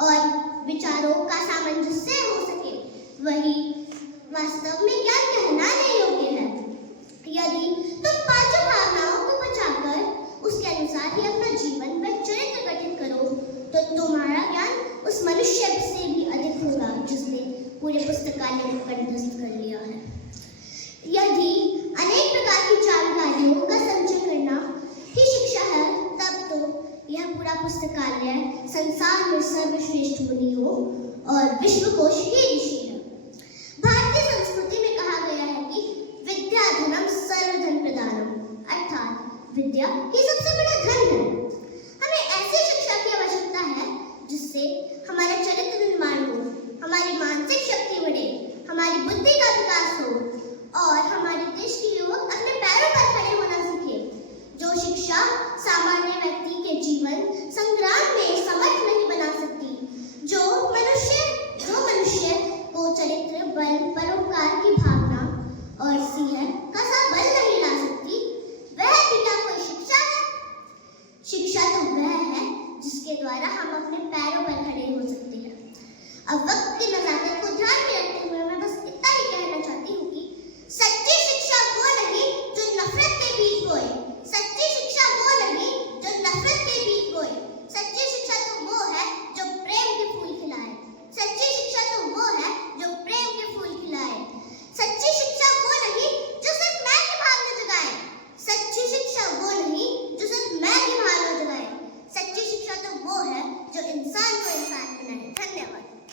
और विचारों का सामंजस्य हो सके, वही वास्तव में ज्ञान कहलाने योग्य है। यदि तुम पांचों भावनाओं को बचाकर उसके अनुसार ही अपना जीवन व चरित्र गठित करो, तो तुम्हारा ज्ञान उस मनुष्य से भी अधिक होगा जिसने पूरे पुस्तकालय को कंठस्थ कर लिया है। यदि अनेक प्रकार की जानकारियों का संचय करना ही शिक्षा है, तब तो यह पूरा पुस्तकालय संसार में सर्वश्रेष्ठ मुनि हो और विश्वकोश ही ऋषि